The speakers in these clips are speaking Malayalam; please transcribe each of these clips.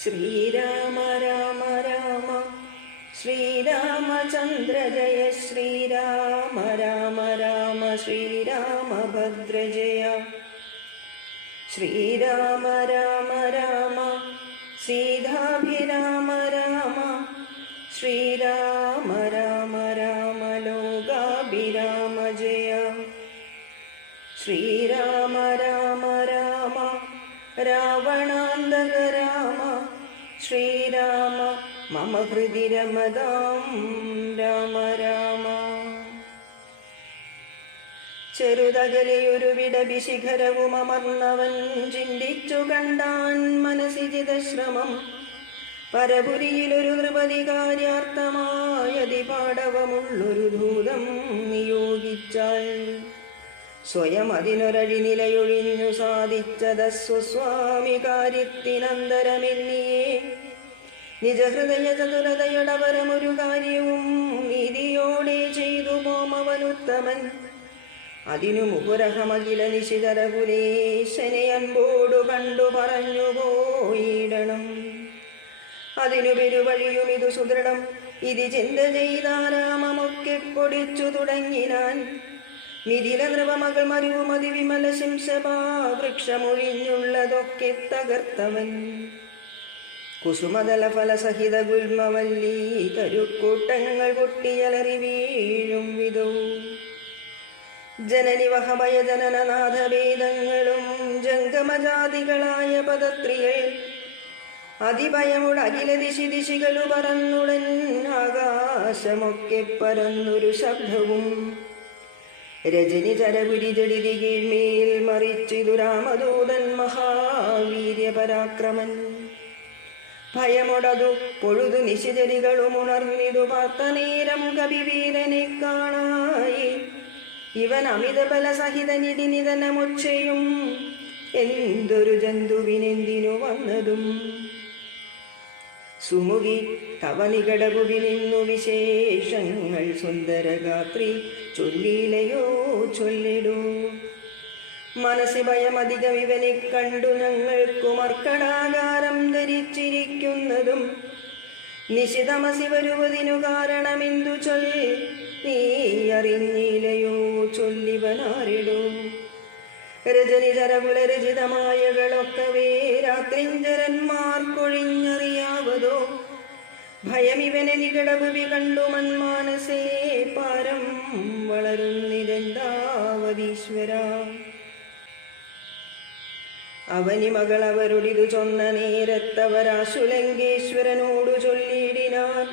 ശ്രീരാമ രാമ രാമ ശ്രീരാമചന്ദ്ര ജയ ശ്രീരാമ രാമ രാമ ശ്രീരാമഭദ്ര ജയ ശ്രീരാമ രാമ രാമ സീതാഭിരാമ രാമ ശ്രീരാമ രാമ രാമ ലോകാഭിരാമ ജയ ശ്രീരാമ രാമ രാമ രാവണാന്തക രാമ ശ്രീരാമ മമ ഹൃദി രമതാം രാമ രാമ. ചെറുതകലെയൊരു വിടബിശിഖരവും അമർന്നവൻ ചിന്തിച്ചു കണ്ടാൻ മനസ്സിജിതശ്രമം. പരപുരിയിലൊരു നൃപതി കാര്യാർത്ഥമായതിപാടവമുള്ളൊരു ദൂതം നിയോഗിച്ചാൽ സ്വയം അതിനൊരഴിനിലയൊഴിഞ്ഞു സാധിച്ചതസ്വസ്വാമി കാര്യത്തിനന്തരമെന്നിയേ നിജഹൃദയ ചതുരതയടവരമൊരു കാര്യവും നീതിയോടെ ചെയ്തു പോമവനുത്തമൻ. അതിനു മുഹുരഹമഖില നിശിതരകുലേശനെ അൻപോടു കണ്ടു പറഞ്ഞു പോയിടണം. അതിനു പെരുവഴിയും ഇതു സുദൃഢം ഇതി ചിന്ത ചെയ്താരാമമൊക്കെ പൊടിച്ചു തുടങ്ങിനാൻ. മിഥില നൃപമകൾ മരുവുമതി വിമല ശിംശപാ വൃക്ഷമൊഴിഞ്ഞുള്ളതൊക്കെ തകർത്തവൻ. കുസുമതല ഫലസഹിത ഗുൽമവല്ലി തരുക്കൂട്ടങ്ങൾ പൊട്ടിയലറി വീഴും വിധോ. ജനനിവഹഭയ ജനനനാഥഭേദങ്ങളും ജംഗമജാതികളായ പദത്രികൾ അതിഭയമുട അഖില ദിശി ദിശികളു പറന്നുടൻ. ആകാശമൊക്കെ പരന്നൊരു ശബ്ദവും രജനി ചരപുരി ജഡിതി കീഴ്മേൽ മറിച്ചിതു രാമദൂതൻ മഹാവീര്യ പരാക്രമൻ. ഭയമൊടതു പൊഴുതു നിശിചരികളും ഉണർന്നിതു പാർത്ത നേരം കവിവീരനെ കാണായി. ഇവൻ അമിത ബലസഹിതനിധി നിധനമൊച്ചയും എന്തൊരു ജന്തുവിനെന്തിനു വന്നതും. സുമുഖി തവ നികടഭുവി നിന്നു വിശേഷങ്ങൾ സുന്ദരഗാത്രി ചൊല്ലിയിലയോ ചൊല്ലിടൂ. മനസ്സി ഭയമധികം ഇവനെ കണ്ടു ഞങ്ങൾക്കു മർക്കടാകാരം ധരിച്ചിരിക്കുന്നതും. നിശിതമസി വരുവതിനു കാരണമെന്തു ചൊല്ലി നീ അറിഞ്ഞില്ലയോ ചൊല്ലിവനാരിടൂ. രജനി ചരകുലരചിതമായകളൊക്കവേ രാത്രിഞ്ചരന്മാർക്കൊഴിഞ്ഞറിയാവതോ. ഭയമിവനെ നികടഭുവി കണ്ടു മന്മാനസേ പാരം വളരുന്നിതെന്താവതീശ്വര. അവനി മകൾ അവരുടിതു ചൊന്ന നേരത്തവരാശുലങ്കേശ്വരനോടു ചൊല്ലിയിടിനാർ.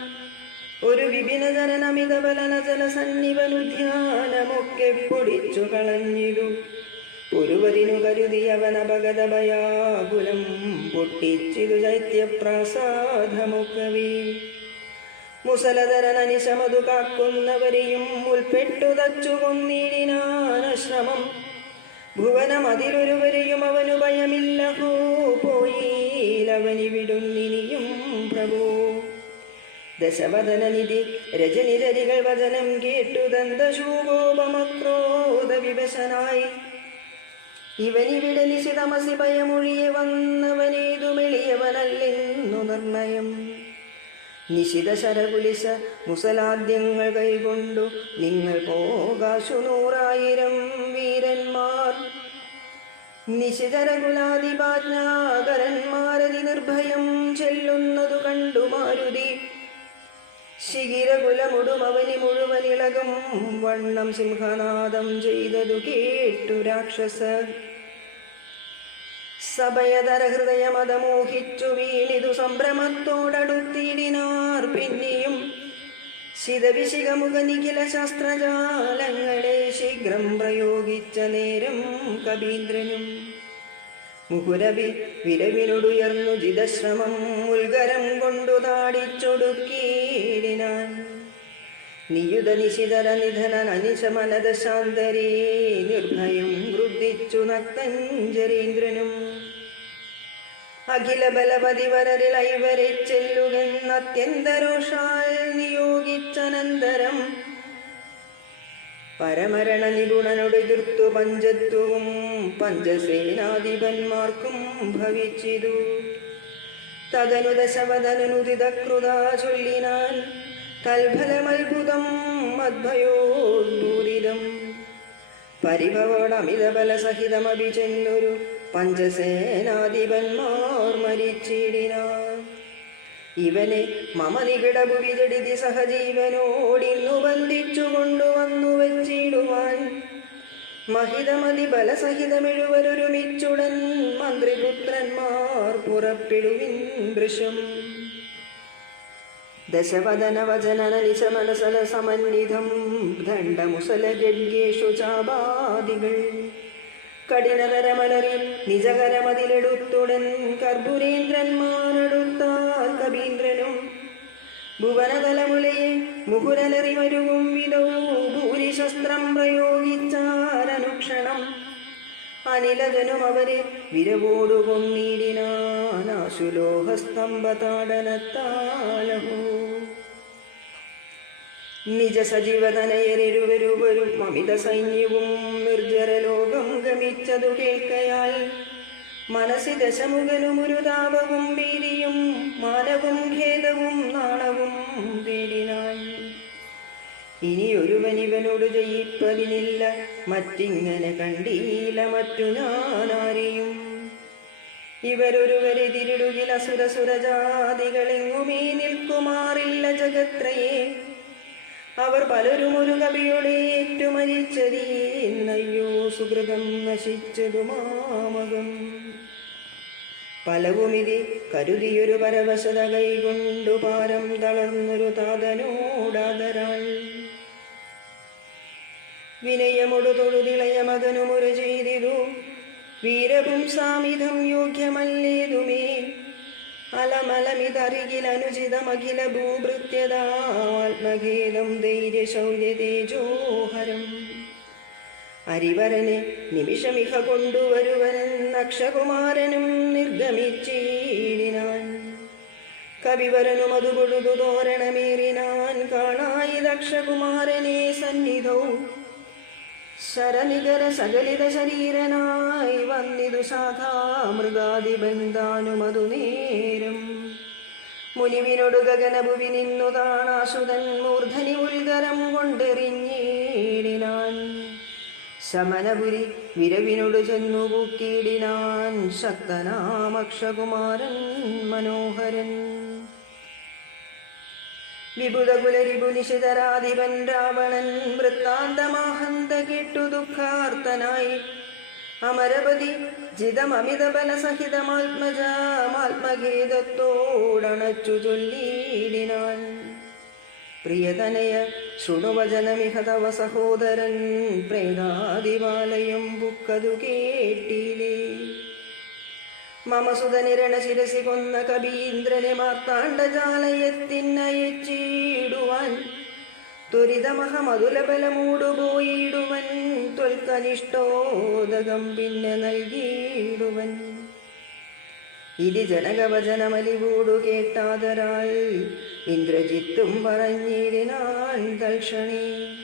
ഒരു വിപിന ജനനമിത ബലന ജലസന്നിവനുധ്യാനമൊക്കെ പൊടിച്ചു കളഞ്ഞിടു. ഒരുവരിനു കരുതിയവൻ അപഗത ഭയാകുലം പൊട്ടിച്ചിതു ചൈത്യപ്രാസാദമൊക്കവേ. മുസലധരനനിശമതു കാക്കുന്നവരെയും ഉൾപ്പെട്ടു തച്ചു കൊന്നിടിനാനശ്രമം. ഭുവനമതിലൊരുവരെയും അവനു ഭയമില്ലഹോ പോയിലവനി വിടുന്നിനിയും പ്രഭോ. ദശവദനനിധി രജനിരരികൾ വചനം കേട്ടു ദന്തശൂകോപമക്രോധ വിവശനായി. ഇവനിവിടെ നിശിതമസി ഭയമൊഴിയെ വന്നവനേതുമെളിയവനല്ലെന്നു നിർണയം. നിശിത ശരകുലിശ മുസലാദ്യങ്ങൾ കൈകൊണ്ടു നിങ്ങൾ പോകാശു 100,000 വീരന്മാർ. നിശിതരകുലാദിപാജ്ഞാകരന്മാരതി നിർഭയം ചെല്ലുന്നതു കണ്ടു മാരുതി. ശിഖിരകുലമുടും അവനി മുഴുവനിളകും വണ്ണം സിംഹനാദം ചെയ്തതു കേട്ടു രാക്ഷസർ. സഭയതര ഹൃദയമതമോഹിച്ചു വീണിതു സംഭ്രമത്തോടടുത്തിടിനാർ. പിന്നെയും ശിതവിശിഖമുഖ നിഖില ശസ്ത്രജാലങ്ങളെ ശീഘ്രം പ്രയോഗിച്ച നേരം കബീന്ദ്രനും മുഹുരഭി വിരവിനൊടുയർന്നു ജിതശ്രമം ഉൽഗരം കൊണ്ടു താടിച്ചൊടുക്കിയിടിനാൻ. നിയുത നിശിതര നിധനൻ അനിശമനദശാന്തരേ നിർഭയം വൃദ്ധിച്ചു നക്തഞ്ചരീന്ദ്രനും. അഖില ബലപതിവരരിളൈവരെ ചെല്ലുകെന്നത്യന്തരോഷാൽ നിയോഗിച്ചനന്തരം പരമരണ നിപുണനോടെതിർത്തു പഞ്ചത്വവും പഞ്ചസേനാധിപന്മാർക്കും ഭവിച്ചിതു. തദനു ദശവദനുദിതകൃതാ ചൊല്ലിനാൻ തൽഫലമത്ഭുതം മദ്ഭയോർദൂരിതം. പരിഭവോടമിതബലസഹിതമഭിചെന്നൊരു പഞ്ചസേനാധിപന്മാർ മരിച്ചിടിനാർ. ഇവനെ മമ നികിടഭുവി ജഡിതി സഹജീവനോടിന്നു ബന്ധിച്ചു കൊണ്ടുവന്നു വച്ചിടുവാൻ മഹിതമതി ബലസഹിതമെഴുവരൊരുമിച്ചുടൻ മന്ത്രിപുത്രന്മാർ പുറപ്പെടുവിൻ ദൃശം. ദശവദനവചനനലിശമനസല സമന്വിതം ദണ്ഡമുസല ഗഡ്ഗേഷു ചാപാദികൾ കഠിനതരമലറി നിജകരമതിലെടുത്തുടൻ കർപ്പുരേന്ദ്രന്മാരെടുത്താൽ കവീന്ദ്രനും ഭുവനതലമുലയെ മുഹുരലറി വരുവും വിധൗ ഭൂരിശസ്ത്രം പ്രയോഗിച്ചാരനുക്ഷണം അനിലജനും അവരെ വിരവോടു കൊന്നിടിനാശുലോഹസ്തംഭതാടനത്താലഹോ. നിജ സജീവതനയരുവരുവരും അമിത സൈന്യവും നിർജ്ജരലോകം ഗമിച്ചതു കേൾക്കയാൽ മനസ്സി ദശമുഖനുമൊരു താപവും ഭീതിയും മാനവും ഖേദവും നാണവും തേടിനാൻ. ഇനിയൊരുവനിവനോട് ജയിപ്പതിനില്ല, മറ്റിങ്ങനെ കണ്ടീല മറ്റു ഞാനാരെയും. ഇവരൊരുവരെതിരിടുകിൽ അസുരസുരജാതികളെങ്ങുമേ നിൽക്കുമാറില്ല ജഗത്രയേ. അവർ പലരും ഒരു കവിയുടെ ഏറ്റുമരിച്ചതീന്നയ്യോ സുഹൃതം നശിച്ചതു മാമകം. പലവുമിതി കരുതിയൊരു പരവശത കൈകൊണ്ടു പാരം തളർന്നൊരു താതനോടാദരാൾ വിനയമൊടു തൊഴുതിളയ മകനുമൊരു ചെയ്തിരു വീരവും സാമിധം യോഗ്യമല്ലേതുമേ. അലമലമിതറികിലനുചിതമഖില ഭൂഭൃത്യതാത്മഖേദം ധൈര്യശൗര്യതേജോഹരം. അരിവരനെ നിമിഷമിഹ കൊണ്ടുവരുവനെന്നക്ഷകുമാരനും നിർഗമിച്ചിടിനാൻ. കവിവരനും അതു പൊഴുതു തോരണമേറിനാൻ കാണായിതക്ഷകുമാരനെ സന്നിധൗ. ശരനികര സകലിത ശരീരനായി വന്നിതു ശാഖാമൃഗാദിബന്ധാനുമതു നേരം. മുനിവിനൊടു ഗഗനഭുവി നിന്നു താണാശുതൻ മൂർധനി ഉൽഗരം കൊണ്ടെറിഞ്ഞിടിനാൻ. ശമനപുരി വിരവിനോട് ചെന്നു പൂക്കിയിടിനാൻ ശക്തനാമക്ഷകുമാരൻ മനോഹരൻ. വിപുലകുലരിപുനിശിതരാധിപൻ രാവണൻ വൃത്താന്തമാഹന്ത കേട്ടു ദുഃഖാർത്തനായി. അമരപതി ജിതമമിത ബലസഹിതമാത്മജാമാത്മഖേദത്തോടണച്ചു ചൊല്ലിയിടിനാൻ. പ്രിയതനയ ശൃണുവചനമിഹ തവ സഹോദരൻ പ്രേതാദിവാലയം ബുക്കതു കേട്ടിലേ. മമ സുതനിരണ ശിരസി കൊന്ന കവീന്ദ്രനെ മാർത്താണ്ഡജാലയത്തിനയച്ചിടുവാൻ ത്വരിതമഹമതുലബലമൂടുപോയിടുവൻ. ത്വൽക്കനിഷ്ടോദകം പിന്നെ നൽകിയിടുവൻ. ഇതി ജനകവചനമലിവൂടു കേട്ടാദരാൽ ഇന്ദ്രജിത്തും പറഞ്ഞിടിനാൻ തൽക്ഷണേ.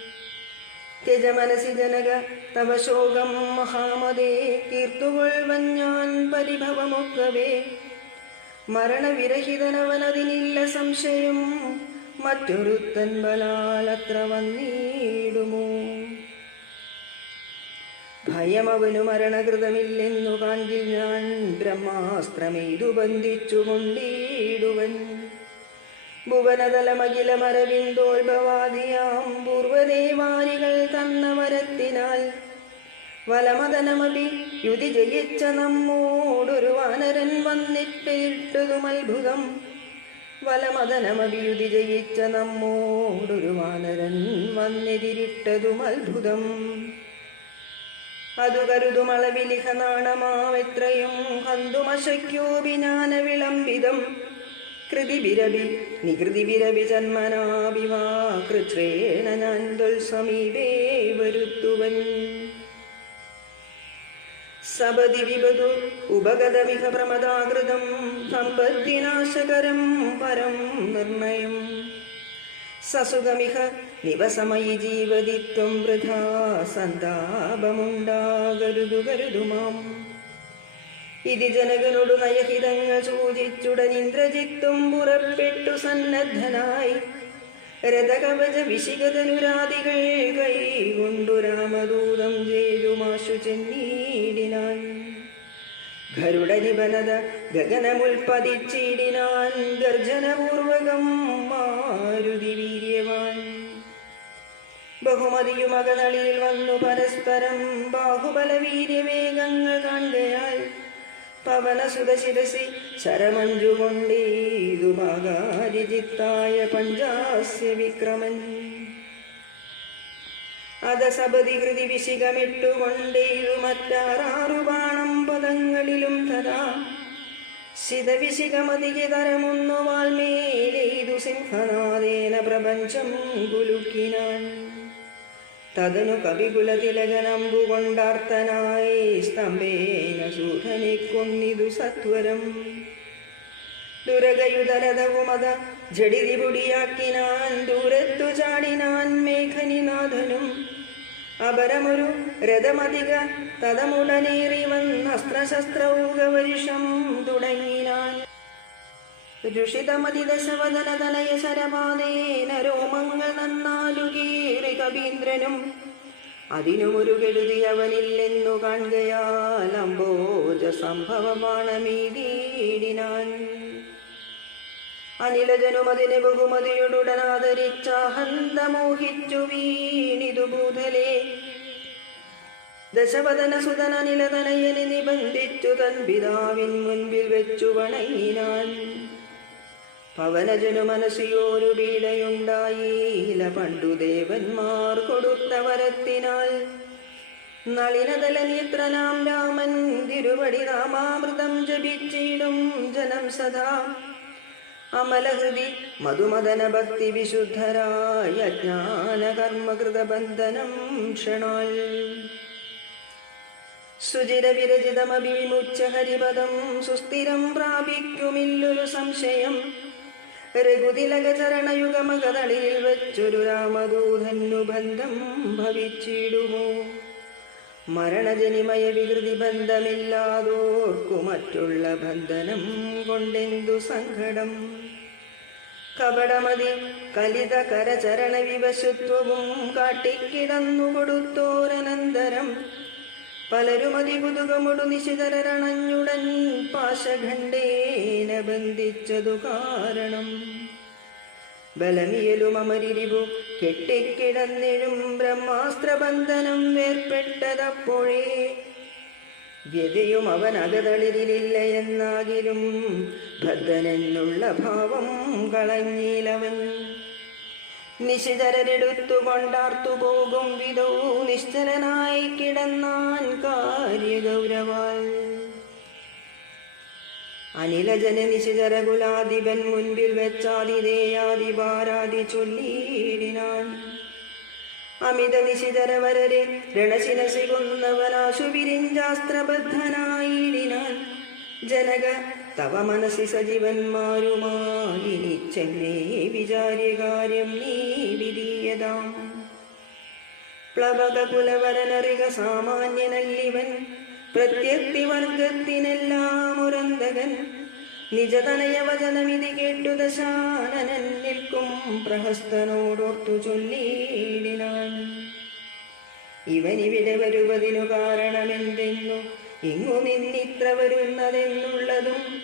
ത്യജമനസി ജനക തവ ശോകം മഹാമതേ. തീർത്തുകൊള്ളുവൻ ഞാൻ പരിഭവമൊക്കവേ. മരണവിരഹിതനവനതിനില്ല സംശയം. മറ്റൊരുത്തൻ ബലാലത്ര വന്നിടുമോ. ഭയമവനു മരണകൃതമില്ലെന്നു കാണിൽ ഞാൻ ബ്രഹ്മാസ്ത്രമെയ്തു ബന്ധിച്ചു കൊണ്ടിടുവൻ. ഭുവനതലമഖില മരവിന്ദോത്ഭവാദിയാം പൂർവദേവാനികൾ തന്ന വരത്തിനാൽ വലമതനമപി യുതി ജയിച്ച നമ്മോടൊരു വാനരൻ വന്നിട്ടിട്ടതുമത്ഭുതം. വലമതനമപി യുതി ജയിച്ച നമ്മോടൊരു വാനരൻ വന്നെതിരിട്ടതുമത്ഭുതം. അതു കരുതുമളവിലിഹ നാണമാവെത്രയും ഹന്തുമശക്യോഭിജ്ഞാന വിളംബിതം. കൃതിബിരബി നികൃതിബിരബി ജന്മനാഭിവാ കൃച്ഛ്രേണ ഞാൻ സമീപേ വരുത്തുവൻ. സപതി വിപതു ഉപഗതമിഹ പ്രമദാകൃതം സമ്പദ്വിനാശകരം പരം നിർണയം. സസുഖമിഹ നിവസമയി ജീവതിത്വം വൃഥാ സന്താപമുണ്ടാകരുതു കരുതുമാം. ഇതി ജനകനോടു നയഹിതങ്ങൾ സൂചിച്ചുടൻ ഇന്ദ്രജിത്തും പുറപ്പെട്ടു സന്നദ്ധനായി രഥകവച വിശിഖധനുരാദികൾ കൈകൊണ്ടു രാമദൂതം ജേരുമാശു ചെന്നീടിനാൻ. ഗരുഡനിബനത ഗഗനമുൽപ്പതിച്ചിടിനാൻ ഗർജനപൂർവകം മാരുതി വീര്യവാൻ. ബഹുമതിയുമകതളിൽ വന്നു പരസ്പരം ബാഹുബലവീര്യവേഗങ്ങൾ കാണുകയാൽ പവനസുതശിരസി ശരമഞ്ജു കൊണ്ടേതു ഭാഗാരിജിത്തായ പഞ്ചാസ്യ വിക്രമൻ. അധസപതികൃതി വിശിഖമിട്ടുകൊണ്ടേതു മറ്റാറാറു ബാണം പദങ്ങളിലും തഥാ ശിതവിശിഖമതികെ തരമൊന്നു വാൽമേലെയ്തു സിംഹനാദേന പ്രപഞ്ചം കുലുക്കിനാൻ. തദനു കവികുലതിലകനമ്പു കൊണ്ടാർത്തനായി സ്തംഭേന സൂതനെ കൊന്നിതു സത്വരം. ദുരകയുധരഥവുമത ജഡിതി പൊടിയാക്കിനാൻ ദൂരത്തു ചാടിനാൻ മേഘനിനാഥനും. അപരമൊരു രഥമധിക തദമുടനേറി വന്നസ്ത്രശസ്ത്രൗകവരുഷം തുടങ്ങിനാൻ. രുഷിതമതി ദശവദനതനയ ശരപാതേന രോമങ്ങൾ നന്നാലു കീറി കവീന്ദ്രനും. അതിനുമൊരു കെടുതി അവനില്ലെന്നു കാണുകയാൽ അംബോജ സംഭവമാണമീതീടിനാൻ. അനിലജനുമതിനെ ബഹുമതിയോടുടനാദരിച്ചാഹന്ത മോഹിച്ചു വീണിതു ഭൂതലേ. ദശവദന സുതൻ അനിലതനയനെ നിബന്ധിച്ചു തൻ പിതാവിൻ മുൻപിൽ വെച്ചു വണങ്ങിനാൻ. പവനജനു മനസ്സിയോരു പീഡയുണ്ടായില്ല പണ്ടു ദേവന്മാർ കൊടുത്ത വരത്തിനാൽ. നളിനതലനേത്രനാം രാമൻ തിരുവടി നാമാമൃതം ജപിച്ചിടും ജനം സദാ. അമലഹൃതി മധുമദന ഭക്തി വിശുദ്ധരായ ജ്ഞാന കർമ്മകൃതബന്ധനം ക്ഷണാൽ. സുചിര വിരചിതമഭിമുച്ച ഹരിപദം സുസ്ഥിരം പ്രാപിക്കുമില്ലൊരു സംശയം. രഘുതിലകചരണയുഗമകതളിൽ വച്ചൊരു രാമദൂതന്നു ബന്ധം ഭവിച്ചിടുമോ. മരണജനിമയ വികൃതി ബന്ധമില്ലാതോർക്കു മറ്റുള്ള ബന്ധനം കൊണ്ടെന്തു സങ്കടം. കപടമതി കലിത കരചരണ വിവശത്വവും കാട്ടിക്കിടന്നു കൊടുത്തോരനന്തരം. പലരുമതി കുതുകമൊടു നിശിതരണഞ്ഞുടൻ പാശഖണ്ഡേന ബന്ധിച്ചതു കാരണം. ബലമിയലും അമരിരിവു കെട്ടിക്കിടന്നിഴും ബ്രഹ്മാസ്ത്രബന്ധനം വേർപ്പെട്ടതപ്പോഴേ. വ്യതയും അവൻ അകതളിരിലില്ല എന്നാകിലും ഭദ്രനെന്നുള്ള ഭാവം കളഞ്ഞിലവൻ. നിശിതരെടുത്തുകൊണ്ടാർത്തു പോകും വിധോ നിശ്ചലനായി കിടന്നാൻ കാര്യഗൗരവാൽ. അനിലജന നിശിതരകുലാധിപൻ മുൻപിൽ വെച്ചാതിഥേയാദിപാരാതി ചൊല്ലിയിടിനാൻ. അമിത നിശിതരവരരെ രണശിനസി കൊന്നവനാശു വിരിഞ്ചാസ്ത്രബദ്ധനായിടിനാൻ. ജനക തവ മനസ്സി സജീവന്മാരുമായി നിച്ചെന്നേ വിചാര്യകാര്യം നീ വിധീയതാം. പ്ലവക കുലവരനറിക സാമാന്യനല്ലിവൻ പ്രത്യക്തി വർഗത്തിനെല്ലാം ഉരന്തകൻ. നിജതനയ വചനമിതി കേട്ടു ദശാനനൻ നിൽക്കും പ്രഹസ്തനോടോർത്തു ചൊല്ലിയിടിനാൻ. ഇവനിവിടെ വരുവതിനു കാരണമെന്തെന്നു ഇങ്ങു നിന്നിത്ര വരുന്നതെന്നുള്ളതും.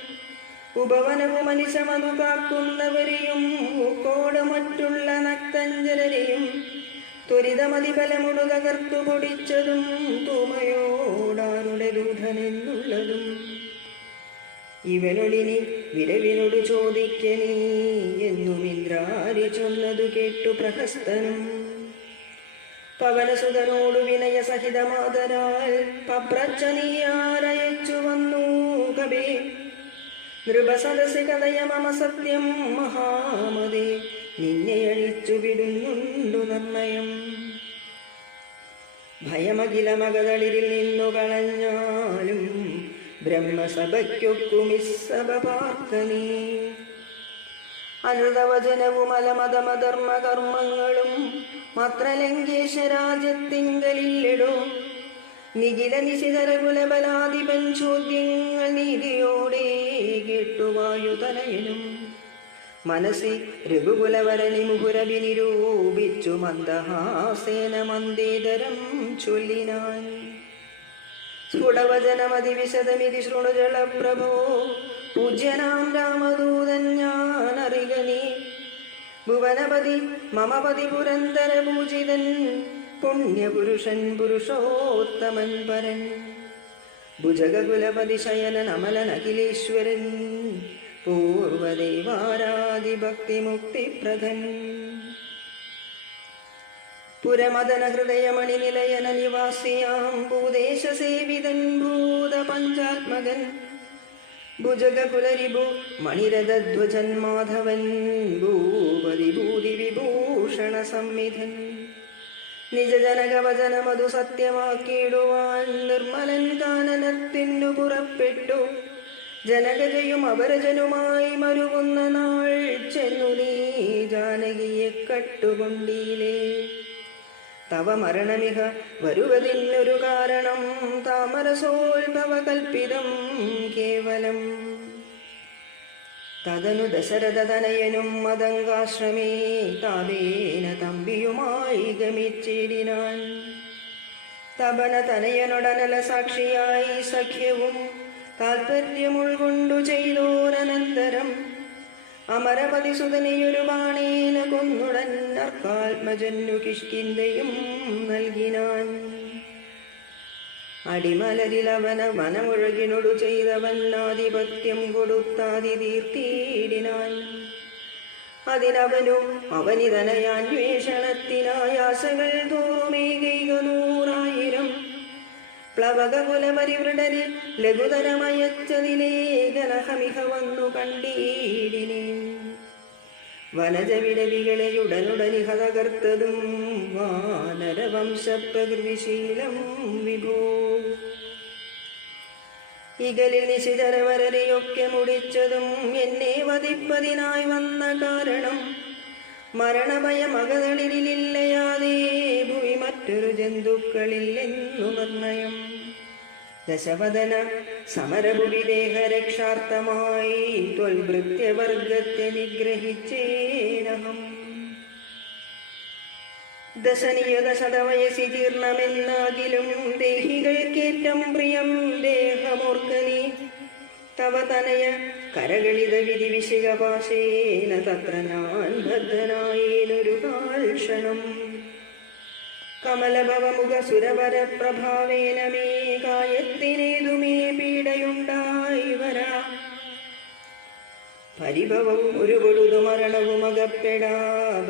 ഉപവനവും മനുഷ്യമതു കാക്കുന്നവരെയും ൂക്കോട് മറ്റുള്ള നക്തഞ്ജലരെയും ത്വരിതമതിബലമുടു തകർത്തു പൊടിച്ചതും തൂമയോടാരുടെ ദൂതനെന്നുള്ളതും. ഇവനൊടിനി വിരവിനോട് ചോദിക്ക നീ എന്നും ഇന്ദ്രാരി ചൊന്നതു കേട്ടു പ്രഹസ്തനും. പവനസുതനോടു വിനയ സഹിതമാതരാൽ പപ്രച്ച നീയാരയച്ചു വന്നു കവേ. നൃപസദസി കഥയ മമ സത്യം മഹാമതേ നിന്നെ അഴിച്ചു വിടുന്നുണ്ടു നിർണയം. ഭയമഖിലമകതളിരിൽ നിന്നു കളഞ്ഞാലും ബ്രഹ്മസഭയ്ക്കൊക്കുമിസ്സഭ പാർത്ത നീ. അനുതവചനവും അലമതമധർമ്മകർമ്മങ്ങളും മാത്രലങ്കേശ രാജ്യത്തിങ്കലില്ലടോ. നിഖില നിശിതരകുലബലാധിപൻ ചോദ്യങ്ങൾ നീതിയോടെ കേട്ടുവായുതനയനും മനസ്സി രഘുകുലവരനി മുഹുരവി നിരൂപിച്ചു മന്ദഹാസേന മന്ദേതരം ചൊല്ലിനാൻ. സ്ഫുടവചനമതിവിശദമിതി ശൃണുജളപ്രഭോ പൂജ്യനാം രാമദൂതൻ ഞാനറിക നീ. ഭുവനപതി മമപതി പുരന്തര പൂജിതൻ പുണ്യപുരുഷൻ പുരുഷോത്തമൻ പരൻ. ഭുജഗകുലപതി ശയനൻ അമലൻ അഖിലേശ്വരൻ പൂർവദേവാരാദിഭക്തിമുക്തിപ്രദൻ. പുരമദന ഹൃദയമണി നിലയന നിവാസിയാം ഭൂദേശസേവിതൻ ഭൂത പഞ്ചാത്മകൻ. ഭുജഗകുലരിഭു മണിരഥധ്വജൻ മാധവൻ ഭൂപതി ഭൂതി വിഭൂഷണ സംവിധൻ. നിജജനകവചന മധു സത്യമാക്കിയിടുവാൻ നിർമ്മലൻ കാനനത്തിനു പുറപ്പെട്ടു. ജനകജയും അപരജനുമായി മരുവുന്ന നാൾ ചെന്നു നീ ജാനകിയെ കട്ടുകൊണ്ടീലേ. തവ മരണമിഹ വരുവതിനൊരു കാരണം താമരസോത്ഭവ കൽപ്പിതം കേവലം. തദനു ദശരഥതനയനും മതങ്കാശ്രമേ താവേന തമ്പിയുമായി ഗമിച്ചിടിനാൻ. തപന തനയനൊടനല സാക്ഷിയായി സഖ്യവും താൽപര്യമുൾകൊണ്ടു ചെയ്തോരനന്തരം അമരപതിസുതനെയൊരു ബാണേന കൊന്നുടൻ അർക്കാത്മജന്നു കിഷ്കിന്ധയും നൽകിനാൻ. അടിമലരിലവന വനമുഴകിനൊടു ചെയ്തവൻ ആധിപത്യം കൊടുത്താതി തീർത്തിയിടിനാൻ. അതിനവനു അവനിതനയാന്വേഷണത്തിനായി ആശകൾ തോറുമേകൈക 100,000 പ്ലവകകുലപരിവൃഢരിൽ ലഘുതരമയച്ചതിലേഖനഹമിഹ വന്നു കണ്ടീടിനേ. വനജവിടവികളെയുടനുടനിഹ തകർത്തതും വാനരവംശപ്രകൃതിശീലം വിഭോ. ഇകലിൽ നിശിചരവരരെയൊക്കെ മുടിച്ചതും എന്നെ വധിപ്പതിനായി വന്ന കാരണം മരണഭയമകതളിരിലില്ലയാതെ ഭൂമി മറ്റൊരു ജന്തുക്കളില്ലെന്നു നിർണയം. ദശവദന സമരഭുവിദേഹരക്ഷാർത്ഥമായി ത്വൽഭൃത്യവർഗത്തെ നിഗ്രഹിച്ചേനഹം. ദശനിയതശതവയസി ജീർണമെന്നാകിലും ദേഹികൾക്കേറ്റം പ്രിയം ദേഹമോർക്കനീ. തവ തനയ കരകളിത വിധി വിശികപാശേന തത്ര ഞാൻ ബദ്ധനായേനൊരു കാൽക്ഷണം. കമലഭവമുഖ സുരവര പ്രഭാവേന മേ കായത്തിനേതുമേ പീഡയുണ്ടായി വരാ. പരിഭവവും ഒരു പൊടുതു മരണവും അകപ്പെടാ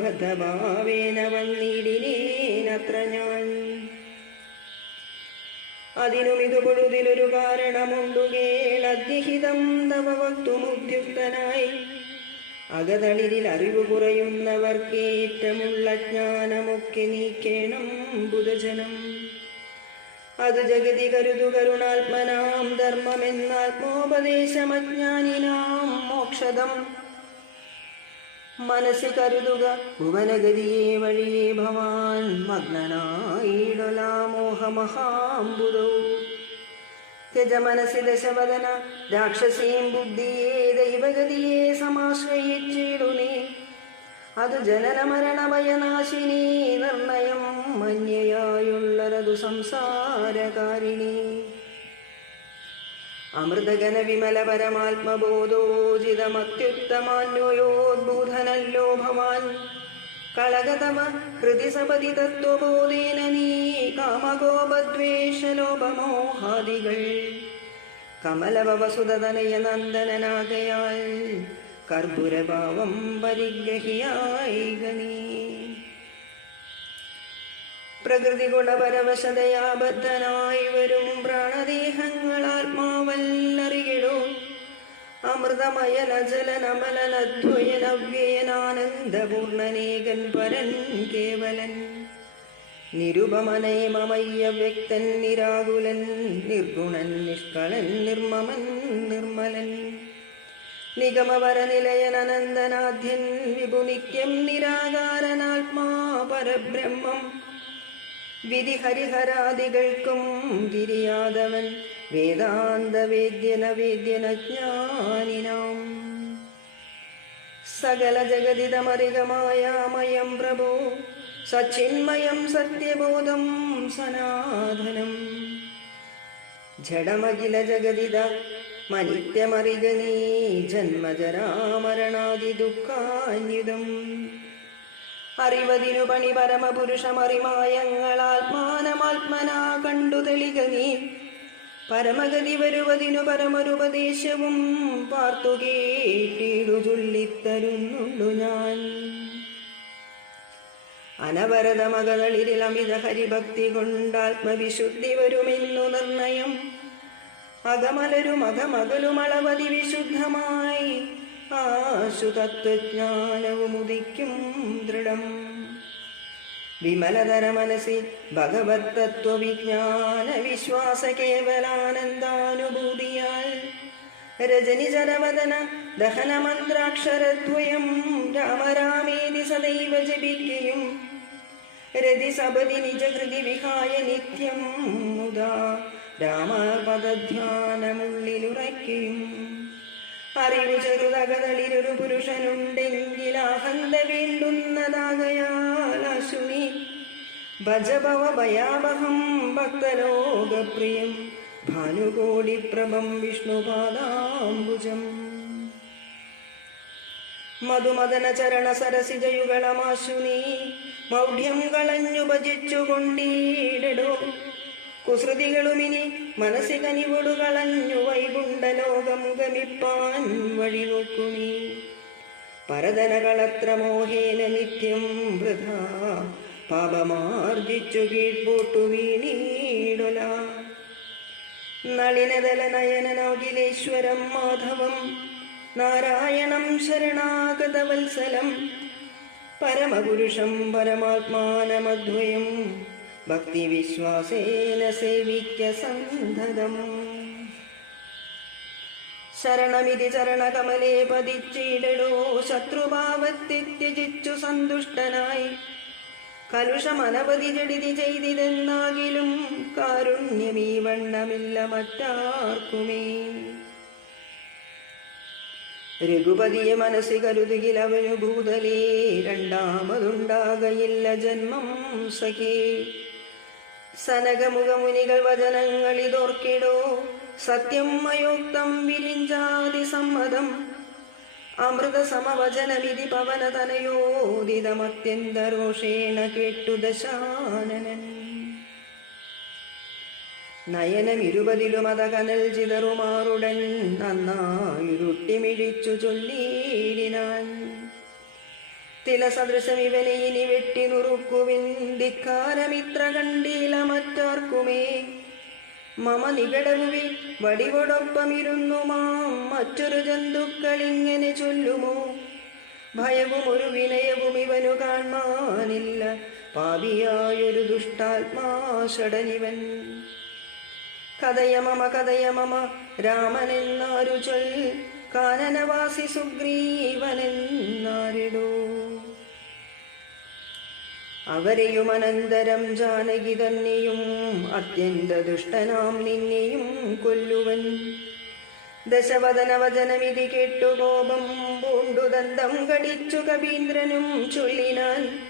ബദ്ധഭാവേന വന്നിടിനേനത്ര ഞാൻ. അതിനും ഇത് പൊടുതിലൊരു കാരണമുണ്ടു കേളദ്യഹിതം തവ വക്തുമുദ്യുക്തനായി. അകതളിരിൽ അറിവ് കുറയുന്നവർക്കേറ്റമുള്ള ജ്ഞാനമൊക്കെ നീക്കേണം ബുധജനം. അത് ജഗതി കരുതു കരുണാത്മനാം ധർമ്മമെന്നാത്മോപദേശമജ്ഞാനിനാം മോക്ഷദം. മനസ്സിൽ കരുതുക ഭുവനഗതിയെ വഴിയേ ഭവാൻ മഗ്നനായിടലാമോഹമഹാംബുദോ. ത്യജമനസി ദശവദന രാക്ഷസീം ബുദ്ധിയെ ദൈവഗതിയെ സമാശ്രയിച്ചിടുനേ. അതു ജനന മരണഭയനാശിനി നിർണയം മന്യയായുള്ളതു സംസാരകാരിണി. അമൃതഗന വിമല പരമാത്മബോധോജിതമത്യുത്തമാന്വയോദ്ബൂധനല്ലോ ഭവാൻ. കളകതമ ഹൃദി സപതി തത്വബോധേന നീ കാമകോപദ്വേഷലോപമോഹാദികൾ. കമലവസുതനയ നന്ദനാകയാൽ കർപ്പുരഭാവം പരിഗ്രഹിയായി ഗണീ. പ്രകൃതി ഗുണപരവശതയാബദ്ധനായി വരും പ്രാണദേഹങ്ങൾ ആത്മാവല്ലറിയിടോ. അമൃതമയനജലനമലനദ്വയനവ്യയനാനന്ദപൂർണനേകൻ പരൻ കേവലൻ. നിരുപമനയമയ്യ വ്യക്തൻ നിരാകുലൻ നിർഗുണൻ നിഷ്കളൻ നിർമ്മമൻ നിർമ്മലൻ. നിഗമവരനിലയനനന്ദനാദ്യൻ വിപുനിത്യം നിരാകാരനാത്മാ പരബ്രഹ്മം. വിധി ഹരിഹരാദികൾക്കും തിരിയാതവൻ വേദാന്ത വേദ്യനജ്ഞാനിനാം. സകല ജഗതിതമറികമായാമയം പ്രഭോ സച്ചിന്മയം സത്യബോധം സനാതനം. ജഡമഖില ജഗതിത മനിത്യമറിക നീ ജന്മജരാമരണാദി ദുഃഖാന്യുതം. അറിവതിനു പണി പരമപുരുഷമറിമായങ്ങളാത്മാനമാത്മനാ കണ്ടു തെളിക നീ. പരമഗതി വരുവതിനു പരമരുപദേശവും പാർത്തു കേട്ടിടു ചൊല്ലിത്തരുന്നുള്ളു ഞാൻ. അനവരതമകളിരിൽ അമിത ഹരിഭക്തി കൊണ്ടാത്മവിശുദ്ധി വരുമെന്നു നിർണയം. അകമലരും അകമകലുമളവതി വിശുദ്ധമായി ആശു തത്വജ്ഞാനവും ഉദിക്കും ദൃഢം. വിമലതര മനസ്സി ഭഗവത് തത്വവിജ്ഞാന വിശ്വാസ കേവലാനന്ദാനുഭൂതിയാൽ രജനിചരവദന ദഹനമന്ത്രാക്ഷരദ്വയം രാമരാമേതി സദൈവ ജപിക്കുകയും രതി സപതി നിജകൃതി വിഹായ നിത്യം മുദാ രാമപദധ്യാനമുള്ളിലുറയ്ക്കുകയും. അറിവു ചെറുതകതളിരൊരു പുരുഷനുണ്ടെങ്കിൽ ആഹന്ത വേണ്ടുന്നതാകയാൽ അശുനി ഭജഭവ ഭയാവഹം ഭക്തലോകപ്രിയം ഭാനുകോടിപ്രഭം വിഷ്ണുപാദാംബുജം. മധുമദന ചരണ സരസിജയുഗളമാശുനി മൗഢ്യം കളഞ്ഞു ഭജിച്ചുകൊണ്ടീടോ. കുസൃതികളുമിനി മനസ്സി കനിവൊടു കളഞ്ഞു വൈകുണ്ഠലോകം ഗമിപ്പാൻ വഴി നോക്കുമീ. പരതനകളത്ര മോഹേന നിത്യം വൃഥാ പാപമാർജിച്ചു കീഴ്പോട്ടു വീണീടൊല. നളിനദല നയനനോകിലേശ്വരം മാധവം നാരായണം ശരണാഗതവത്സലം. പരമപുരുഷം പരമാത്മാനമദ്വയം ഭക്തിവിശ്വാസേന സേവിക്ക സന്ധതം. ശരണമിതി ചരണകമലേ പതിച്ചിടടോ. ശത്രുഭാവത്തെ ത്യജിച്ചു സന്തുഷ്ടനായി കലുഷമനവധി ജഡിതി ചെയ്തിതെന്നാകിലും കാരുണ്യമീ വണ്ണമില്ല മറ്റാർക്കുമേ. രഘുപതിയെ മനസ്സി കരുതുകിൽ അവനു ഭൂതലേ രണ്ടാമതുണ്ടാകയില്ല ജന്മം സഖേ. സനകമുഖമുനികൾ വചനങ്ങളിതോർക്കിടോ. സത്യം മയോക്തം വിരിഞ്ചാതി സമ്മതം. അമൃത സമവചനമിതി പവനതനയോദിതമത്യന്തരോഷേണ കേട്ടു ദശാനനൻ. നയനമിരുപതിലും അതകനൽ ചിതറുമാറുടൻ നന്നായിരുട്ടിമിഴിച്ചു ചൊല്ലിനാൻ. തിലസദൃശം ഇവനെ ഇനി വെട്ടി നുറുക്കുവിൻ ധിക്കാരമിത്ര കണ്ടീല മറ്റാർക്കുമേ. മമ നികടവുവിൽ വടിവോടൊപ്പമിരുന്നു മാം മറ്റൊരു ജന്തുക്കളിങ്ങനെ ചൊല്ലുമോ. ഭയവും ഒരു വിനയവും ഇവനു കാണാനില്ല പാപിയായൊരു ദുഷ്ടാത്മാഷടനിവൻ. കഥയമമ കഥയമമ രാമനെന്നാരു ചൊൽ കാനനവാസി സുഗ്രീവനെന്നാരിടോ. അവരെയും അനന്തരം ജാനകി തന്നെയും അത്യന്ത ദുഷ്ടനാം നിന്നെയും കൊല്ലുവൻ. ദശവദനവചനമിതി കേട്ടു കോപം പൂണ്ടു ദന്തം കടിച്ചു കവീന്ദ്രനും ചൊല്ലിനാൻ.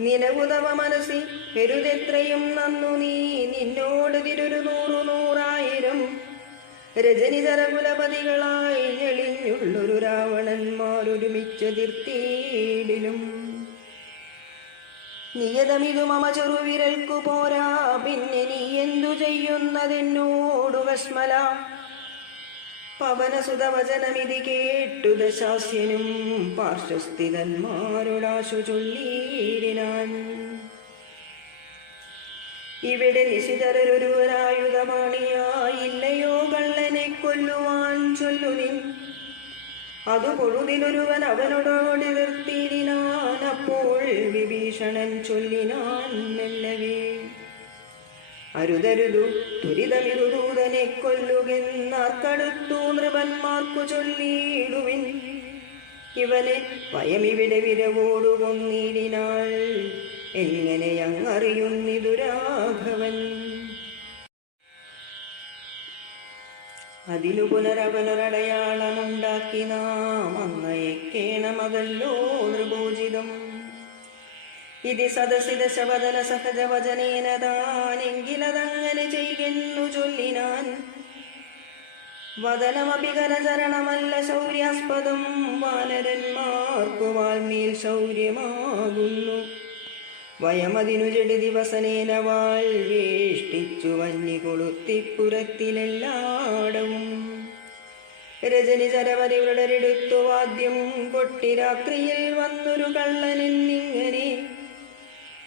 നിനവുതവ മനസ്സി പെരുതെത്രയും നന്നു നീ നിന്നോട് തിരുരു 100,000 രജനിചരകുലപതികളായി ഞെളിഞ്ഞുള്ളൊരു രാവണന്മാരൊരുമിച്ചെതിർത്തിയിടിലും. നിയതമിതു മമ ചെറുവിരൽക്കു പോരാ പിന്നെ നീ എന്തു ചെയ്യുന്നതെന്നോടു കശ്മല. പവനസുതവചനമിതി കേട്ടു ദശാസ്യനും പാർശ്വസ്ഥിതന്മാരോടാശു ചൊല്ലിനാൻ. ഇവിടെ നിശിതരൊരുവരായുധമാണിയായില്ലയോ കള്ളനെ കൊല്ലുവാൻ ചൊല്ലുനിൻ. അതു പൊഴുതിലൊരുവൻ അവനോടോടെതിർത്തിനാൻ. അപ്പോൾ വിഭീഷണൻ ചൊല്ലിനാൻ മെല്ലവേ. അരുതരുതു ദുരിതമിതു ദൂതനെ കൊല്ലുകെന്നാർക്കടുത്തു നൃപന്മാർക്കു ചൊല്ലിടുവിൻ. ഇവനെ വയമിവിടെ വിരവോടു കൊന്നിടിനാൾ. എങ്ങനെയങ്ങറിയുന്നിതു രാഘവൻ. അതിനു പുനരവനൊരടയാളമുണ്ടാക്കി നാം അങ്ങയക്കേണമതല്ലോ നൃഭോജിതം. ഇതി സദസിത ശവദന സഹജവചനേന താനെങ്കിലതങ്ങനെ ചെയ്യെന്നു ചൊല്ലിനാൻ. വദനമഭികരചരണമല്ല ശൗര്യാസ്പദം, വാനരന്മാർക്കു വാൽമീൽ ശൗര്യമാകുന്നു. വയമതിനു ജഡി ദിവസനേന വാൾ വേഷ്ടിച്ചു വന്നി കൊളുത്തിപ്പുരത്തിലെല്ലാടവും. രജനി ചരവരിവൃടരെടുത്തു വാദ്യം കൊട്ടി രാത്രിയിൽ വന്നൊരു കള്ളനെന്നിങ്ങനെ.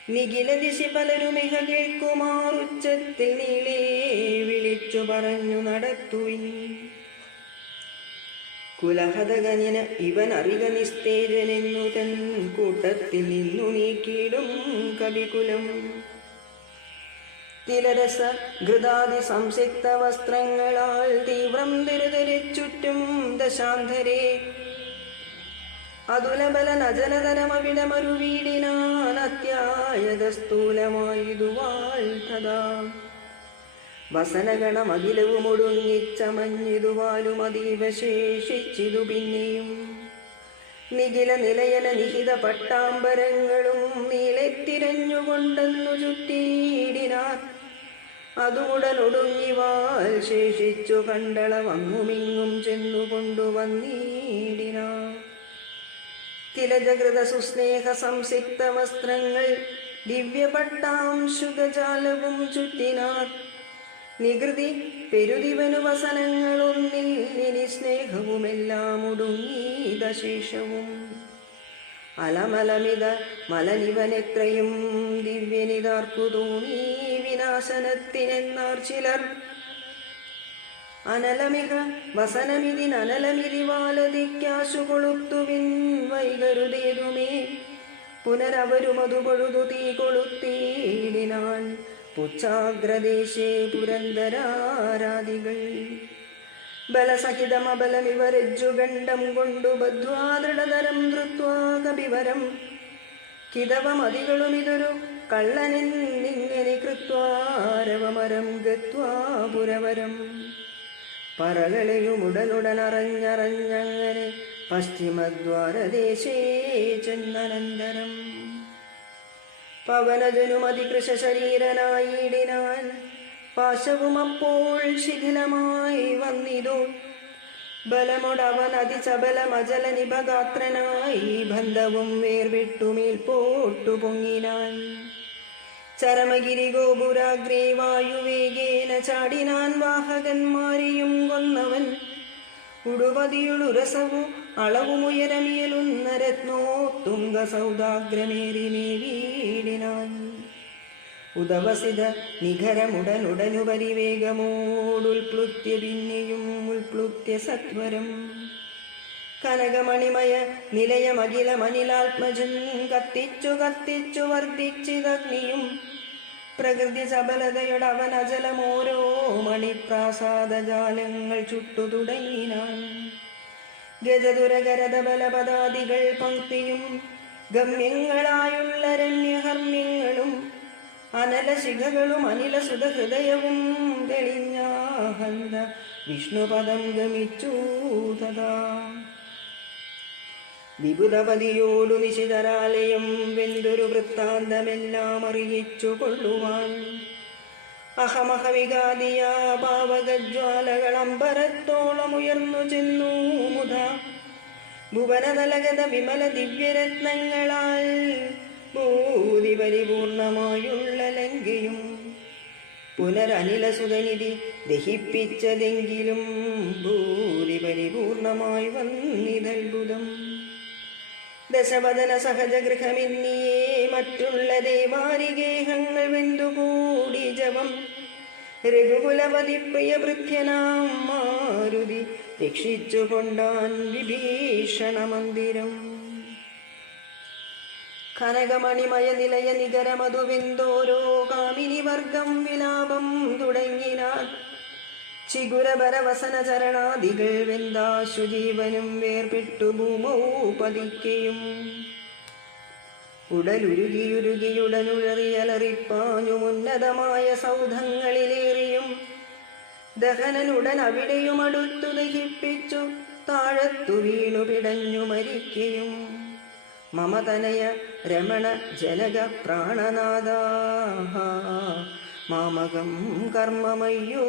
നിഖില ദിശി പലരുമിഹ കേൾക്കുമാറുച്ചത്തിൽ നീളേ വിളിച്ചു പറഞ്ഞു നടത്തുവിൻ. കുലഹതകനിന ഇവൻ അറിക നിസ്തേജനെന്നു തൻ കൂട്ടത്തിൽ നിന്നു നീക്കിയിടും കവികുലം. തിലരസ ഘൃതാദി സംസിക്ത വസ്ത്രങ്ങളാൽ തീവ്രം തിരുതരിച്ചുറ്റും ദശാന്തരേ. അതുലബല നജനതരമവിടമരു വീടിനാൻ അത്യായത സ്ഥൂലമായിതുവാൾ തഥാ. വസനഗണമഖിലവും ഒടുങ്ങിച്ചമഞ്ഞിതുവാലും അതീവ ശേഷിച്ചിതു പിന്നെയും. നിഖില നിലയന നിഹിത പട്ടാംബരങ്ങളും നീളെത്തിരഞ്ഞുകൊണ്ടെന്നു ചുറ്റീടിനാർ. അതുമുടനൊടുങ്ങിവാൽ ശേഷിച്ചു കണ്ടളവങ്ങുമിങ്ങും ചെന്നുകൊണ്ടുവന്നീടിനാർ. തിലജകൃത സുസ്നേഹ സംസിക്ത വസ്ത്രങ്ങൾ ദിവ്യപട്ടാംശുകജാലവും ചുറ്റിനാർ. നികൃതി പെരുതിവനു വസനങ്ങളൊന്നിൽ ഇനി സ്നേഹവുമെല്ലാം ഒടുങ്ങീതശേഷവും. അലമലമിത മലനിവനെത്രയും ദിവ്യനിതാർക്കു തോണീ വിനാശനത്തിനെന്നാർ ചിലർ. അനലമിക വസനമിതിനനലമിതിവാലതിക്കാശു കൊളുത്തുവിൻ വൈകരുതേതുമേ. പുനരവരുമതു പൊഴുതു തീ കൊളുത്തീടിനാൻ പുച്ഛാഗ്രദേശേ പുരന്തരാരാദികൾ. ബലസഹിതമബലമിവരജ്ജുഗണ്ഡം കൊണ്ടു ബദ്ധ്വാ ദൃഢതരം ധൃത്വാ കപിവരം. കിതവമതികളുമിതൊരു കള്ളനെന്നിങ്ങനെ കൃത്വാരവമരം ഗത്വാ പുരവരം. പറകളെയുമുടനുടനറിഞ്ഞറിഞ്ഞങ്ങനെ പശ്ചിമദ്വാരദേശേ ചെന്നനന്തരം. പവനജനുമതികൃശ ശരീരനായിടിനാൻ. പാശവും അപ്പോൾ ശിഥിലമായി വന്നിതു. ബലമൊടവൻ അതിചബലമജല നിഭഗാത്രനായി ബന്ധവും വേർവിട്ടുമേൽ പോട്ടു പൊങ്ങിനാൻ. ചരമഗിരി ഗോപുരാഗ്രേ വായുവേഗേന ചാടിനാൻ. വാഹകന്മാരെയും കൊന്നവൻ ഉടുപതിയുളുരസവു അളവുമുയരമിയലുന്ന രത്നോത്തുംഗ സൗദാഗ്രമേറിമേ വീടിനാൻ. ഉദവസിത നിഖരമുടനുടനുപരിവേഗമോടുൽപ്ലുത്യ പിന്നെയും ഉൽപ്ലുത്യ സത്വരം. കനകമണിമയ നിലയമഖിലമനിലാത്മജൻ കത്തിച്ചു കത്തിച്ചു വർദ്ധിച്ചിതഗ്നിയും. പ്രകൃതി സബലതയോടവൻ അജലമോരോ മണിപ്രാസാദജാലങ്ങൾ ചുട്ടു തുടങ്ങിനാൻ. ഗജതുരകരത ബലപദാദികൾ പങ്ക്തിയും ഗമ്യങ്ങളായുള്ള രണ്യഹർമ്മ്യങ്ങളും അനലശിഖകളും അനിലസുത ഹൃദയവും തെളിഞ്ഞാഹന്ത വിഷ്ണുപദം ഗമിച്ചു തഥാ. വിബുധപതിയോടു നിശിതരാലയം വെന്തൊരു വൃത്താന്തമെല്ലാം അറിയിച്ചു കൊള്ളുവാൻ. അഹമഹവികാദിയാ പാവകജ്വാലകളമ്പരത്തോളം ഉയർന്നു ചെന്നു മുധ. ഭുവനതലഗത വിമല ദിവ്യരത്നങ്ങളാൽ ഭൂതി പരിപൂർണമായുള്ള ലങ്കയും. പുനരനിലസുതനിധി ദഹിപ്പിച്ചതെങ്കിലും ഭൂതി പരിപൂർണമായി വന്നിതത്ഭുതം. ദശവദന സഹജഗൃഹമെന്നിയേ മറ്റുള്ള ദേവാരിഗേഹങ്ങൾ വെന്തുകൂടി ജവം. രഘുകുലപതി പ്രിയഭൃത്യനാം മാരുതി രക്ഷിച്ചു കൊണ്ടാൻ വിഭീഷണ മന്ദിരം. കനകമണിമയ നിലയ നികരമധുവെന്തോരോ കാമിനി വർഗം വിലാപം തുടങ്ങിനാർ. ചിഗുരപരവസന ചരണാദികൾ വെന്താശു ജീവനും വേർപെട്ടു ഭൂമൗ പതിക്കയും. ഉടലുരുകിയുരുകിയുടനുഴറിയലറിപ്പാഞ്ഞുമുന്നതമായ സൗധങ്ങളിലേറിയും ദഹനനുടൻ അവിടെയും അടുത്തു ദഹിപ്പിച്ചു താഴത്തു വീണു പിടഞ്ഞു മരിക്കയും മമതനയ രമണ ജനക പ്രാണനാഥ മാമകം കർമ്മമയ്യോ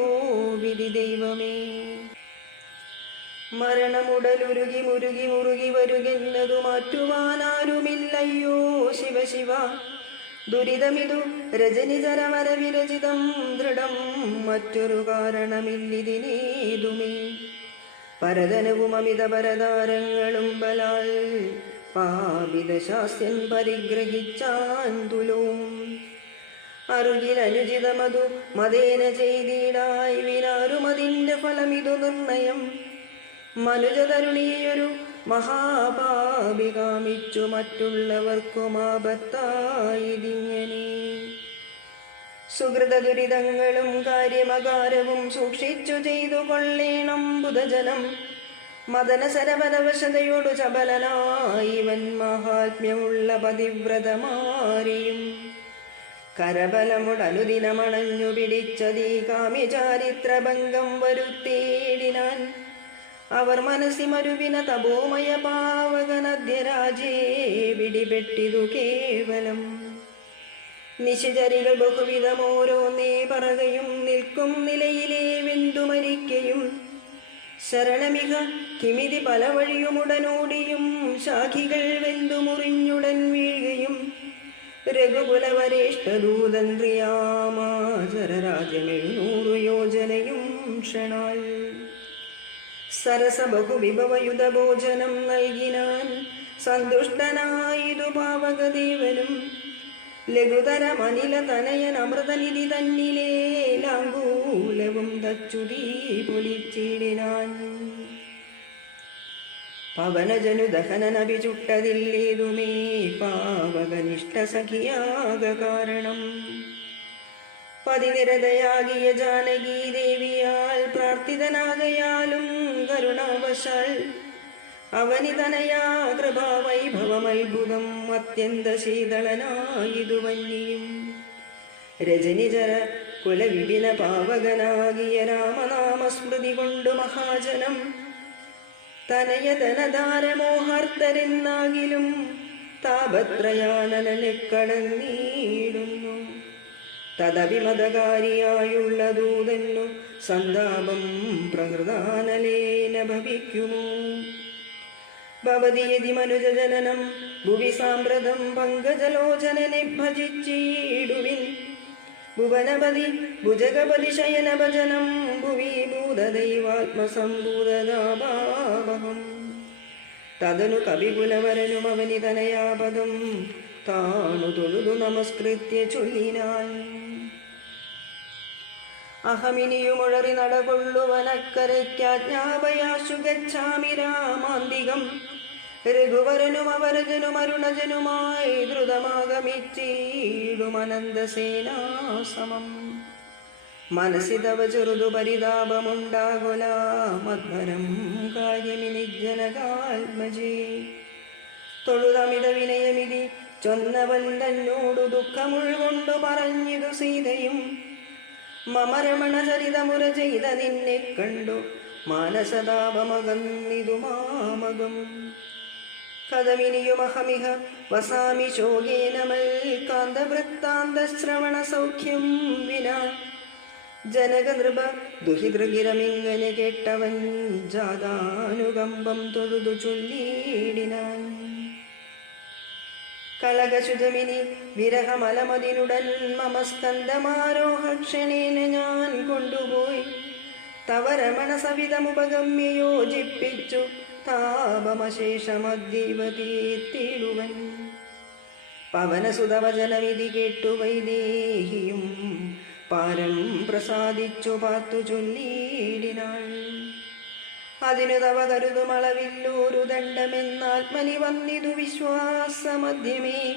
വിധി ദൈവമേ. മരണമുടലുരുകി മുരുകി മുറുകി വരുകെന്നതു മാറ്റുവാനാരുമില്ലയ്യോ ശിവ ശിവ. ദുരിതമിതു രജനിചരമര വിരചിതം ദൃഢം മറ്റൊരു കാരണമില്ലിതിനേതുമേ. പരതനവും അമിത പരതാരങ്ങളും ബലാൽ പാപിതശാസ്യൻ പരിഗ്രഹിച്ചാൻ തുലോം. അറുകിലനുചിതമതു മതേന ചെയ്തിടായി വിനാരുമതിന്റെ ഫലമിതു നിർണയം. മനുജതരുണിയൊരു മഹാപാപി കാമിച്ചു മറ്റുള്ളവർക്കുമാപത്തായിതിങ്ങനെ. സുഹൃത ദുരിതങ്ങളും കാര്യമകാരവും സൂക്ഷിച്ചു ചെയ്തു കൊള്ളേണം ബുധജനം. മദനസരപദവശതയോടു ചപലനായിവൻ മഹാത്മ്യമുള്ള പതിവ്രതമാരിയും കരബലമുടനുദിനമണഞ്ഞു പിടിച്ചതീ കാമ്യചാരിത്രഭംഗം വരുത്തേടിനാൻ. അവർ മനസ്സിമരുവിന തപോമയ പാവകനദ്യരാജേ പിടിപെട്ടിതു കേവലം. നിശിചരികൾ ബഹുവിധമോരോന്നേ പറകയും നിൽക്കും നിലയിലേ വെന്തുമരിക്കയും. ശരണമിക കിമിതി പല വഴിയുമുടനോടിയും ശാഖികൾ വെന്തുമുറിഞ്ഞുടൻ വീഴുകയും. രഘുകുലവരേഷ്ഠദൂതൻ പ്രിയാമാചരരാജ്യം 700 യോജനയും ക്ഷണാൽ. സരസ ബഹുവിഭവയുധ ഭോജനം നൽകിനാൻ സന്തുഷ്ടനായിതു പാവകദേവനും. ലഘുതരമനില തനയൻ അമൃതനിധി തന്നിലേ ലാംഗൂലവും തച്ചുതീ പൊലിച്ചിടിനാൻ. പവനജനു ദഹനനഭിചുട്ടതില്ലേതുമേ പാവകനിഷ്ഠ സഖിയാക കാരണം. പതിനിരതയാകിയ ജാനകീ ദേവിയാൽ പ്രാർത്ഥിതനാകയാലും കരുണാവശാൽ അവനിതനയാ കൃപാവൈഭവമത്ഭുതം അത്യന്ത ശീതളനായിതു വന്യം. രജനിചര കുലവിപിന പാവകനാകിയ രാമനാമസ്മൃതി കൊണ്ടു മഹാജനം തനയതനധാരമോഹാർത്തരെന്നാകിലും താപത്രയാനനെ കടന്നീടുന്നു. തദവിമതകാരിയായുള്ള ദൂതന്നു സന്താപം പ്രഹൃതാനലേന ഭവിക്കുമോ. ഭവതി യതി മനുജജനനം ഭുവി സാമ്പ്രതം പങ്കജലോചനനെ ഭജിച്ചിടുവിൻ. ഭുവനപതി ഭുജഗപതി ശയന ഭജനം ഭുവി ഭൂതദൈവാത്മസംഭൂതദാഭാവഹം. തദനു കവികുലവരനും അവനിതനയാപദം താണു തൊഴുതു നമസ്കൃത്യ ചൊല്ലിനാൻ. അഹമിനിയുമുഴറി നടകൊള്ളുവനക്കരയ്ക്കാജ്ഞാപയാശു ഗച്ഛാമി രാമാന്തികം. രഘുവരനും അവരജനും അരുണജനുമായി ദ്രുതമാഗമിച്ചീടുമനന്തസേനാസമം. മനസ്സി തവ ചെറുതു പരിതാപമുണ്ടാകുല മദ്ഭരം കാര്യമിനിജ്ജനകാത്മജേ. തൊഴുതമിത വിനയമിതി ചൊന്നവൻ തന്നോടു ദുഃഖമുൾകൊണ്ടു പറഞ്ഞിതു സീതയും. മമരമണ ചരിതമുര ചെയ്ത നിന്നെ കണ്ടു മാനസതാപമകന്നിതു മാമകം. കഥമിനിയുമഹമിഹ വസാമി ശോകേന മൽകാന്തവൃത്താന്ത ശ്രവണ സൗഖ്യം വിനാ. ജനക നൃപ ദുഹിതൃഗിരമിങ്ങനെ കേട്ടവൻ ജാതാനുകമ്പം തൊഴുതു ചൊല്ലിയിടിനാൻ. കളകശുജമിനി വിരഹമലമതിനുടൻ മമ സ്കന്ധമാരോഹക്ഷണേന ഞാൻ കൊണ്ടുപോയി. തവ രമണ സവിധമുപഗമ്യ യോജിപ്പിച്ചു താപമശേഷമദ്ദീവതീർത്തിടുവൻ. പവനസുതവചനവിധി കേട്ടു വൈദേഹിയും പാരം പ്രസാദിച്ചു പാത്തു ചൊല്ലിയിടിനാൾ. അതിനു തവ കരുതുമളവില്ലൊരു ദണ്ഡമെന്നാത്മനി വന്നിതു വിശ്വാസമധ്യമേ.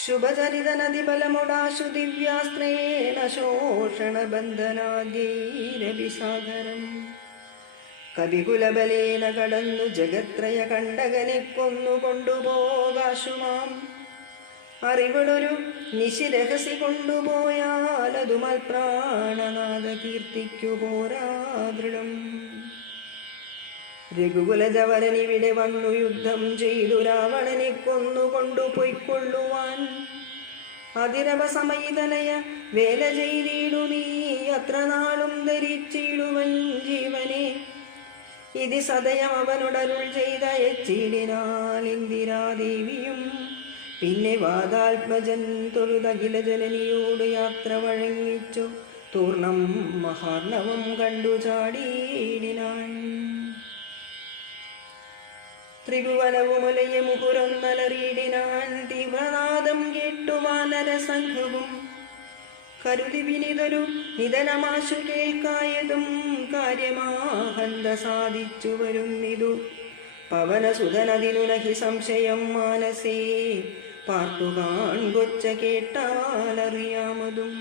ശുഭചരിതനതിബലമുടാശു ദിവ്യാസ്ത്രേണ ശോഷണ ബന്ധനാദ്യൈരഭിസാഗരം. കവികുലബലേന കടന്നു ജഗത്രയ കണ്ടകനെ കൊന്നു കൊണ്ടുപോകാശുമാം. അറിവിടൊരു നിശിരഹസി കൊണ്ടുപോയാൽ അതുമൽ പ്രാണനാഥ കീർത്തിക്കു പോരാദൃഢം. രഘുകുലജവരനിവിടെ വന്നു യുദ്ധം ചെയ്തു രാവണനെ കൊന്നുകൊണ്ടു പൊയ്ക്കൊള്ളുവാൻ. അതിരവസമയിതനയ വേല ചെയ്തിടു നീ അത്ര നാളും ധരിച്ചിടുവൻ ജീവനെ. ഇതി സദയം അവനുടരുൾ ചെയ്തയച്ചിടിനാൽ ഇന്ദിരാദേവിയും. പിന്നെ വാതാത്മജൻ തൊഴുതഖില ജനനിയോട് യാത്ര വഴങ്ങിച്ചു തൂർണം മഹാർണവം കണ്ടു ചാടിയിടിനാൻ. ത്രിഭുവനവുമുലയ മുഹുരൊന്നലറിയിടിനാൻ. തീവ്രനാദം കേട്ടു വാനരസംഘവും കരുതി വിനിതൊരു നിധനമാശു കേൾക്കായതും കാര്യമാഹന്ത സാധിച്ചു വരുന്നിതു. പവനസുതനതിനുനഹി സംശയം മാനസേ പാർത്തുകാൺ കൊച്ച കേട്ടാലറിയാമതും.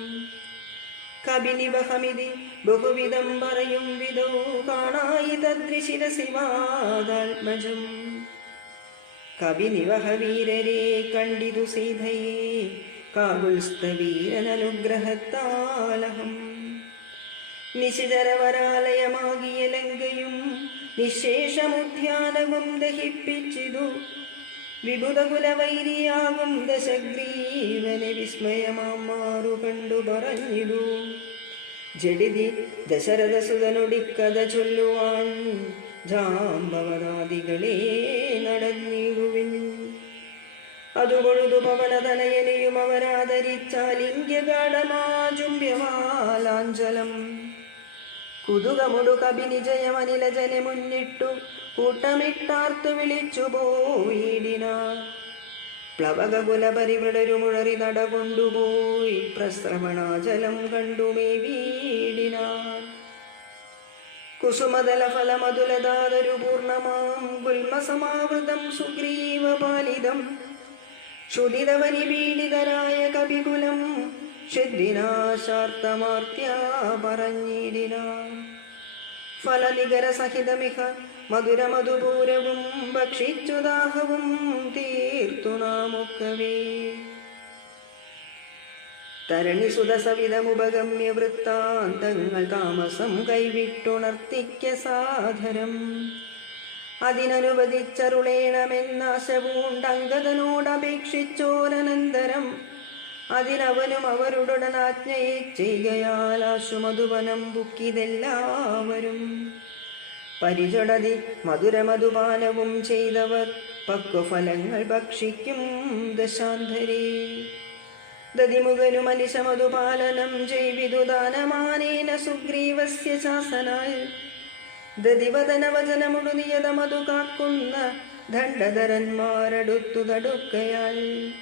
കപിനിവഹമിതി ബഹുവിധം പറയും വിധോ കാണായി തദ്രിശിരസിവാദാത്മജം. കപിനിവഹവീരരെ കണ്ടിതു സീതയെ കാകുൽസ്ഥവീരനനുഗ്രഹത്താലഹം. നിശിചരവരാലയമാകിയ ലങ്കയും നിശേഷമുദ്യാനവും ദഹിപ്പിച്ചിതു. വിബുധകുലവൈരിയാകും ദശഗ്രീവനെ വിസ്മയമാറു കണ്ടു പറഞ്ഞിതു. ജഡിതി ദശരഥസുതനൊടിക്കഥ ചൊല്ലുവാൻ ജാമ്പവനാദികളെ നടന്നിടുവിൻ. അതുകൊഴുതു പവനതനയനെയും അവരാദരിച്ചാലിംഗ്യഗാഠമാചുംബ്യമാലാഞ്ചലം. കുതുകമുടു കപിനിജയമനിലജനെ മുന്നിട്ടു കൂട്ടമിട്ടാർത്തു വിളിച്ചു പോയിടിന. പ്ലവകുലപരിവൃടരുമുഴറി നടകൊണ്ടുപോയി പ്രസ്രവണാജലം കണ്ടുമേ വീടിന. കുസുമതല ഫലമതുലതാതൊരു പൂർണമാം ഗുൽമസമാവൃതം സുഗ്രീവപാലിതം. ക്ഷുദിതവനി പീഡിതരായ കപികുലം ഷിദ്ധിനാശാർത്തമാർത്യാ പറഞ്ഞിടിന. ഫലനികര സഹിതമിഹ മധുരമധുപൂരവും ഭക്ഷിച്ചു ദാഹവും തീർത്തു നാമൊക്കവേ. തരണിസുതസവിധമുപഗമ്യ വൃത്താന്തങ്ങൾ താമസം കൈവിട്ടുണർത്തിക്ക സാധരം. അതിനനുവദിച്ചരുളേണമെന്നാശപൂണ്ടങ്കതനോടപേക്ഷിച്ചോരനന്തരം. അതിനവനും അവരുടനാജ്ഞയെ ചെയ്കയാൽ ആശുമധുവനം ബുക്കിതെല്ലാവരും. പരിചടതി മധുരമധുപാനവും ചെയ്തവർ പക്വഫലങ്ങൾ ഭക്ഷിക്കും ദശാന്തരേ. ദതിമുഖനും അലിശമധുപാലനം ചെയ്വിദുദാനമാനേന സുഗ്രീവസ്യ ശാസനാൽ. ദതിവദനവചനമുടു നിയതമതു കാക്കുന്ന ദണ്ഡധരന്മാരടുത്തു തടുക്കയാൽ.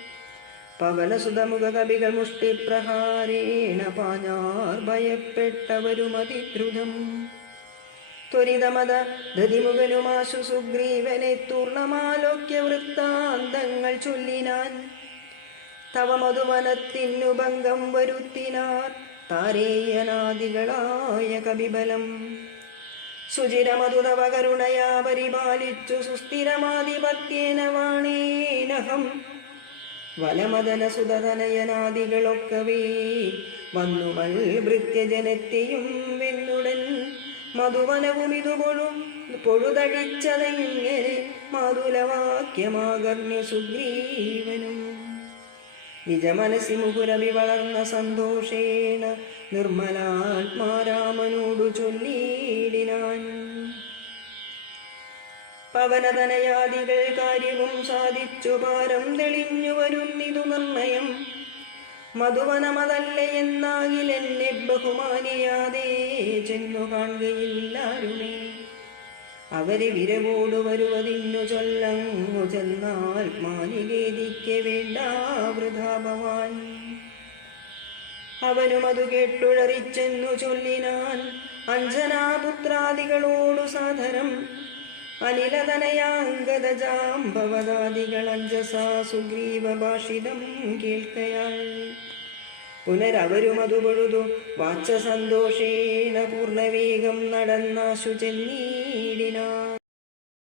പവനസുതമുഖ കവികൾ മുഷ്ടിപ്രഹാരേണ പാഞ്ഞാർ ഭയപ്പെട്ടവരുമതിദ്രുതം. ത്വരിതമത ദതിമുഖനുമാശു സുഗ്രീവനെ തൂർണമാലോക്യ വൃത്താന്തങ്ങൾ ചൊല്ലിനാൻ. തവ മധുവനത്തിനു ഭംഗം വരുത്തിനാർ താരേയനാദികളായ കവിബലം. സുചിരമധുതവ കരുണയാ പരിപാലിച്ചു സുസ്ഥിരമാധിപത്യേന വാണേനഹം. വലമദനസുതനയനാദികളൊക്കവേ വന്നുമൽ ഭൃത്യജനത്തെയും വെന്നുടൻ. മധുവനവും പൊഴുതടിച്ചതെങ്ങനെ മാതുലവാക്യമാകർണ്യ സുഗ്രീവനും. നിജമനസി മുഹുരവി വളർന്ന സന്തോഷേണ നിർമ്മലാത്മാരാമനോടു ചൊല്ലിയിടിനാൻ. പവനതനയാദികൾ കാര്യവും സാധിച്ചു പാരം തെളിഞ്ഞു വരുന്നിതു നിർണയം. മധുവനമതല്ല എന്നാകിലെന്നെ ബഹുമാനിയാതെ ചെന്നു കാണുകയില്ലാരുമേ. അവരെ വിരവോടു വരുവതിന്നു ചൊല്ലങ്ങു ചെന്നാൽ മാനികേദിക്ക് വേണ്ട വൃഥാഭവാൻ. അവനും അത് കേട്ടുഴറിച്ചെന്നു ചൊല്ലിനാൻ അഞ്ജനാപുത്രാദികളോടു സാദരം. അനിലതനയാംഗദജാംബവദാദികൾ അഞ്ജസാ സുഗ്രീവ ഭാഷിതം കേൾക്കയാൽ. പുനരവരുമതു പൊഴുതു വാച്ച സന്തോഷേണ പൂർണ്ണവേഗം നടന്നാശു ചെന്നീടിനാർ.